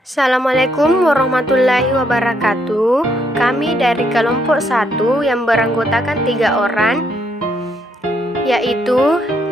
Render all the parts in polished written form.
Assalamualaikum warahmatullahi wabarakatuh. Kami dari kelompok 1 yang beranggotakan 3 orang, yaitu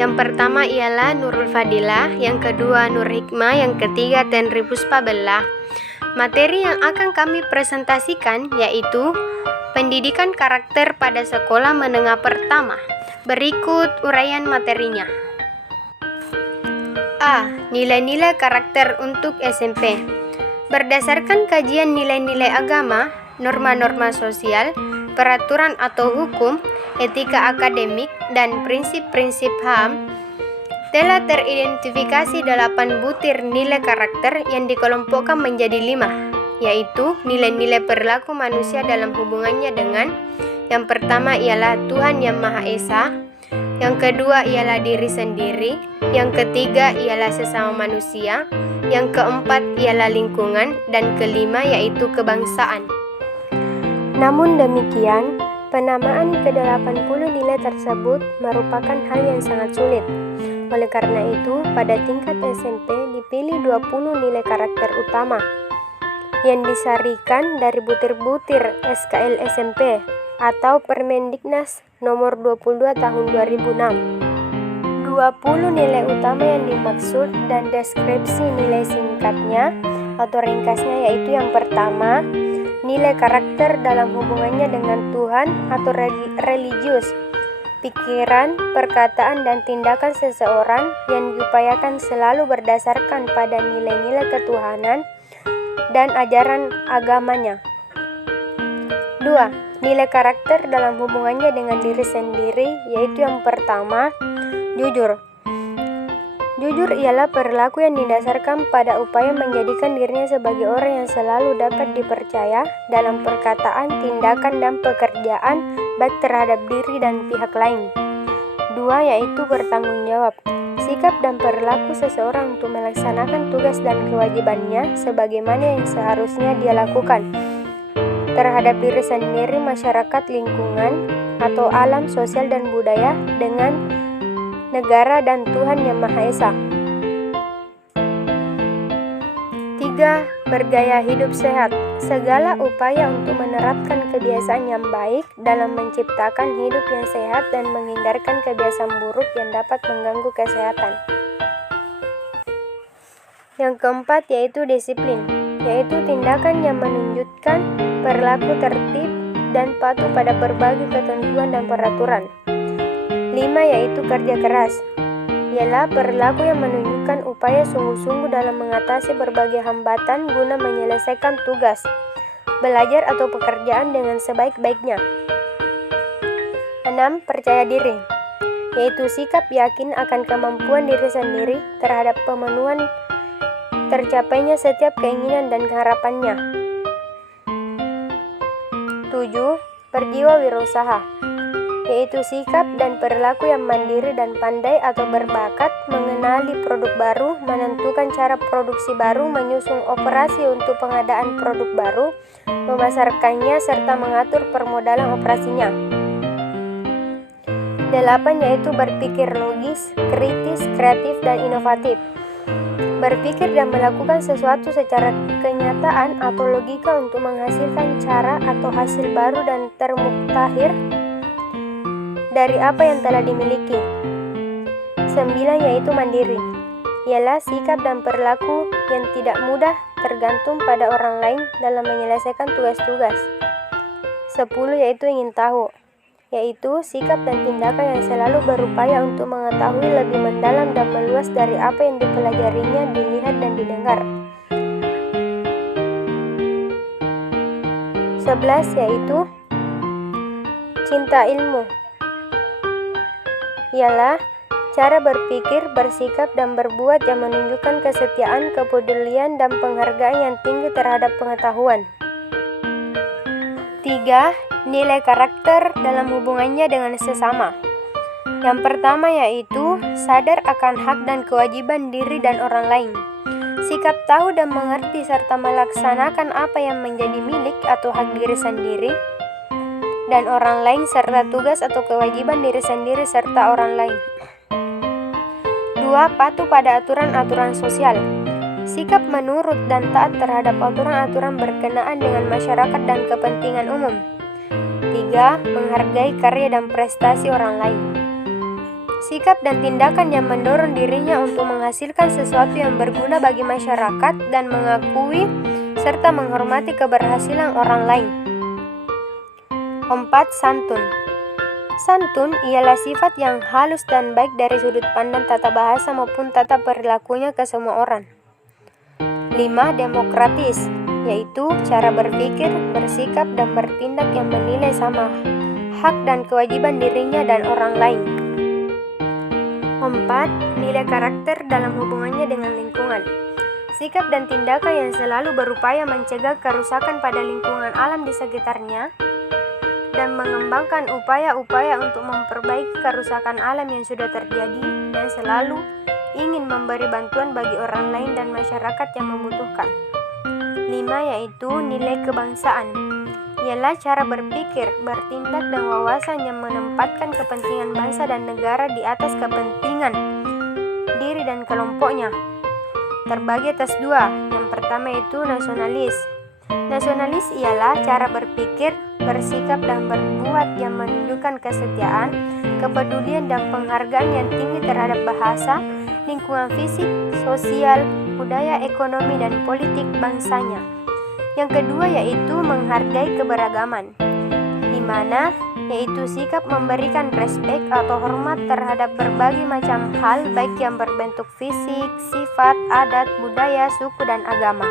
yang pertama ialah Nurul Fadilah, yang kedua Nur Hikmah, yang ketiga Tenri Puspa Belah. Materi yang akan kami presentasikan yaitu pendidikan karakter pada sekolah menengah pertama. Berikut uraian materinya. A. Nilai-nilai karakter untuk SMP. Berdasarkan kajian nilai-nilai agama, norma-norma sosial, peraturan atau hukum, etika akademik, dan prinsip-prinsip HAM, telah teridentifikasi 8 butir nilai karakter yang dikelompokkan menjadi 5, yaitu nilai-nilai perilaku manusia dalam hubungannya dengan yang pertama ialah Tuhan Yang Maha Esa, yang kedua ialah diri sendiri, yang ketiga ialah sesama manusia, yang keempat ialah lingkungan, dan kelima yaitu kebangsaan. Namun demikian, penamaan ke-80 nilai tersebut merupakan hal yang sangat sulit. Oleh karena itu, pada tingkat SMP dipilih 20 nilai karakter utama yang disarikan dari butir-butir SKL SMP atau Permendiknas nomor 22 tahun 2006. 20 nilai utama yang dimaksud dan deskripsi nilai singkatnya atau ringkasnya yaitu yang pertama, nilai karakter dalam hubungannya dengan Tuhan atau religius, pikiran, perkataan, dan tindakan seseorang yang diupayakan selalu berdasarkan pada nilai-nilai ketuhanan dan ajaran agamanya. 2. Nilai karakter dalam hubungannya dengan diri sendiri yaitu yang pertama, jujur. Jujur ialah perilaku yang didasarkan pada upaya menjadikan dirinya sebagai orang yang selalu dapat dipercaya dalam perkataan, tindakan, dan pekerjaan baik terhadap diri dan pihak lain. 2. Yaitu bertanggung jawab. Sikap dan perilaku seseorang untuk melaksanakan tugas dan kewajibannya sebagaimana yang seharusnya dia lakukan terhadap diri sendiri, masyarakat, lingkungan, atau alam sosial dan budaya dengan negara dan Tuhan Yang Maha Esa. 3. Bergaya hidup sehat. Segala upaya untuk menerapkan kebiasaan yang baik dalam menciptakan hidup yang sehat dan menghindarkan kebiasaan buruk yang dapat mengganggu kesehatan. Yang keempat yaitu disiplin, yaitu tindakan yang menunjukkan perilaku tertib dan patuh pada berbagai ketentuan dan peraturan. 5. Yaitu kerja keras, ialah perilaku yang menunjukkan upaya sungguh-sungguh dalam mengatasi berbagai hambatan guna menyelesaikan tugas, belajar atau pekerjaan dengan sebaik-baiknya. 6. Percaya diri, yaitu sikap yakin akan kemampuan diri sendiri terhadap pemenuhan tercapainya setiap keinginan dan harapannya. 7. Berjiwa wirausaha, yaitu sikap dan perilaku yang mandiri dan pandai atau berbakat mengenali produk baru, menentukan cara produksi baru, menyusun operasi untuk pengadaan produk baru, memasarkannya, serta mengatur permodalan operasinya. 8. Yaitu berpikir logis, kritis, kreatif, dan inovatif. Berpikir dan melakukan sesuatu secara kenyataan atau logika untuk menghasilkan cara atau hasil baru dan termuktahir dari apa yang telah dimiliki. 9. Yaitu mandiri, ialah sikap dan perilaku yang tidak mudah tergantung pada orang lain dalam menyelesaikan tugas-tugas. 10. Yaitu ingin tahu, yaitu sikap dan tindakan yang selalu berupaya untuk mengetahui lebih mendalam dan meluas dari apa yang dipelajarinya, dilihat, dan didengar. 11. Yaitu cinta ilmu, ialah cara berpikir, bersikap, dan berbuat yang menunjukkan kesetiaan, kepedulian, dan penghargaan yang tinggi terhadap pengetahuan. 3. Nilai karakter dalam hubungannya dengan sesama. Yang pertama yaitu sadar akan hak dan kewajiban diri dan orang lain. Sikap tahu dan mengerti serta melaksanakan apa yang menjadi milik atau hak diri sendiri dan orang lain serta tugas atau kewajiban diri sendiri serta orang lain. 2. Patuh pada aturan-aturan sosial. Sikap menurut dan taat terhadap aturan-aturan berkenaan dengan masyarakat dan kepentingan umum. 3. Menghargai karya dan prestasi orang lain. Sikap dan tindakan yang mendorong dirinya untuk menghasilkan sesuatu yang berguna bagi masyarakat dan mengakui serta menghormati keberhasilan orang lain. 4. Santun. Santun ialah sifat yang halus dan baik dari sudut pandang tata bahasa maupun tata perilakunya ke semua orang. 5. Demokratis, yaitu cara berpikir, bersikap, dan bertindak yang menilai sama hak dan kewajiban dirinya dan orang lain. 4. Nilai karakter dalam hubungannya dengan lingkungan. Sikap dan tindakan yang selalu berupaya mencegah kerusakan pada lingkungan alam di sekitarnya dan mengembangkan upaya-upaya untuk memperbaiki kerusakan alam yang sudah terjadi dan selalu ingin memberi bantuan bagi orang lain dan masyarakat yang membutuhkan. 5. Yaitu nilai kebangsaan. Ialah cara berpikir, bertindak, dan wawasan yang menempatkan kepentingan bangsa dan negara di atas kepentingan diri dan kelompoknya. Terbagi atas 2. Yang pertama itu nasionalis. Nasionalis ialah cara berpikir, bersikap, dan berbuat yang menunjukkan kesetiaan, kepedulian, dan penghargaan yang tinggi terhadap bahasa, lingkungan fisik, sosial, budaya, ekonomi, dan politik bangsanya. Yang kedua yaitu menghargai keberagaman, di mana yaitu sikap memberikan respek atau hormat terhadap berbagai macam hal baik yang berbentuk fisik, sifat, adat, budaya, suku, dan agama.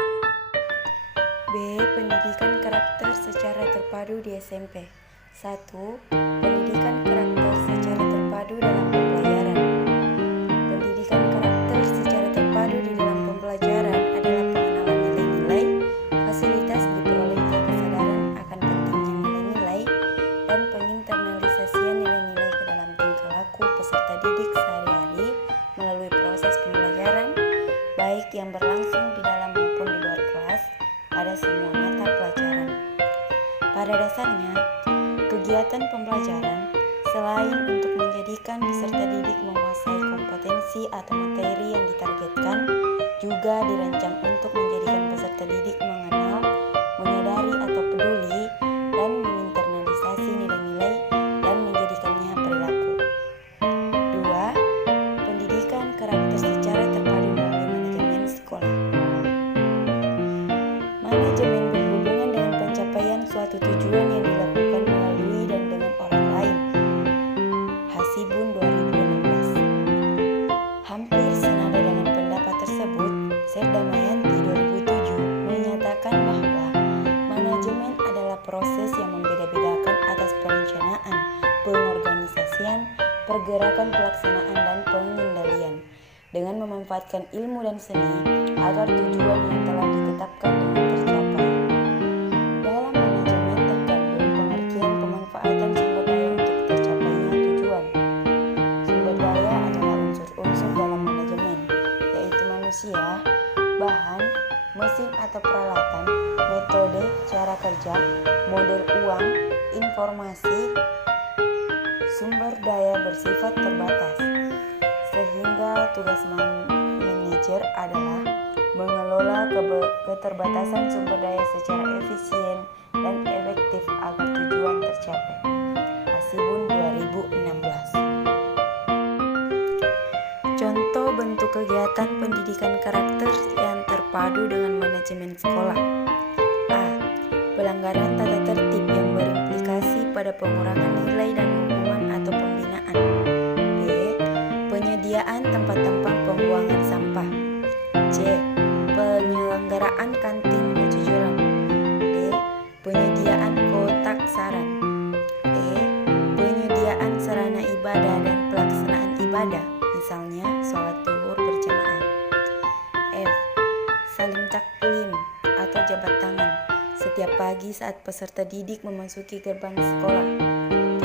B. Pendidikan karakter secara terpadu di SMP. 1. Pendidikan karakter secara terpadu dalam pembelajaran. Pendidikan karakter secara terpadu di dalam pembelajaran adalah pengenalan nilai-nilai, fasilitas diperolehnya kesadaran akan pentingnya nilai-nilai, dan penginternalisasian nilai-nilai ke dalam tingkah laku peserta didik sehari-hari melalui proses pembelajaran, baik yang berlangsung di dalam maupun di luar kelas, pada semua mata pelajaran. Pada dasarnya, kegiatan pembelajaran selain untuk menjadikan peserta didik menguasai kompetensi atau materi yang ditargetkan, juga dirancang untuk menjadikan peserta didik mengenal, menyadari atau peduli, dan menginternalisasi nilai-nilai dan menjadikannya perilaku. 2. Pendidikan karakter secara terpadu melalui manajemen sekolah. Manajemen berhubungan dengan pencapaian suatu tujuan yang dilakukan melalui dan dengan orang lain. Hasibun 2016. Hampir senada dengan pendapat tersebut, Serdamayanti 2007 menyatakan bahwa manajemen adalah proses yang membeda-bedakan atas perencanaan, pengorganisasian, pergerakan pelaksanaan, dan pengendalian dengan memanfaatkan ilmu dan seni agar tujuan yang telah ditetapkan dengan tercapai. Dalam manajemen terkandung pengertian pemanfaatan sumber daya untuk tercapainya tujuan. Sumber daya adalah unsur-unsur dalam manajemen, yaitu manusia, bahan, mesin atau peralatan, metode, cara kerja, model uang, informasi. Sumber daya bersifat terbatas, sehingga tugas manajer adalah mengelola keterbatasan sumber daya secara efisien dan efektif agar tujuan tercapai. Hasibun 2016. Contoh bentuk kegiatan pendidikan karakter yang terpadu dengan manajemen sekolah. A. Pelanggaran tata tertib yang berimplikasi pada pengurangan nilai dan hukuman atau pembinaan. B. Penyediaan tempat-tempat pembuangan sampah. C. Penyelenggaraan kantin kejujuran. D. Penyediaan kotak saran. E. Penyediaan sarana ibadah dan pelaksanaan ibadah, misalnya sholat zuhur berjamaah. F. Saling taklim atau jabat tangan setiap pagi saat peserta didik memasuki gerbang sekolah. D.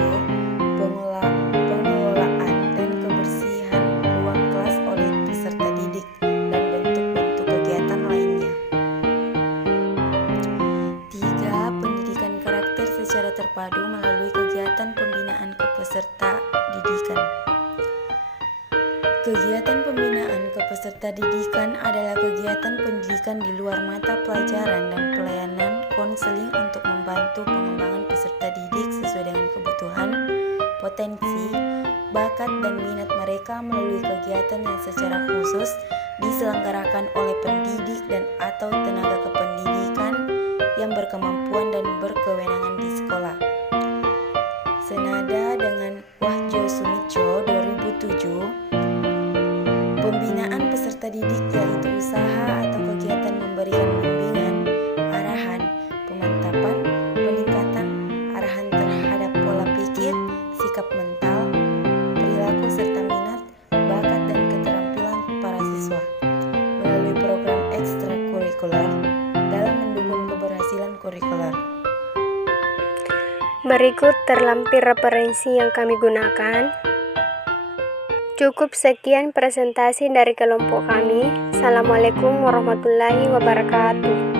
Pengelolaan dan kebersihan ruang kelas oleh peserta didik dan bentuk-bentuk kegiatan lainnya. 3. Pendidikan karakter secara terpadu melalui kegiatan pembinaan peserta didikan. Kegiatan pembinaan ke peserta didikan adalah kegiatan pendidikan di luar mata pelajaran dan pelayanan konseling untuk membantu pengembangan peserta didik sesuai dengan kebutuhan, potensi, bakat, dan minat mereka melalui kegiatan yang secara khusus diselenggarakan oleh pendidik dan atau tenaga kependidikan yang berkemampuan dan berkewenangan di sekolah. Senada dengan Wahjo Sumicho 2007, pembinaan peserta didik yaitu usaha atau kegiatan memberikan bimbingan, arahan, pemantapan, peningkatan arahan terhadap pola pikir, sikap mental, perilaku serta minat, bakat dan keterampilan para siswa melalui program ekstrakurikuler dalam mendukung keberhasilan kurikuler. Berikut terlampir referensi yang kami gunakan. Cukup sekian presentasi dari kelompok kami. Assalamualaikum warahmatullahi wabarakatuh.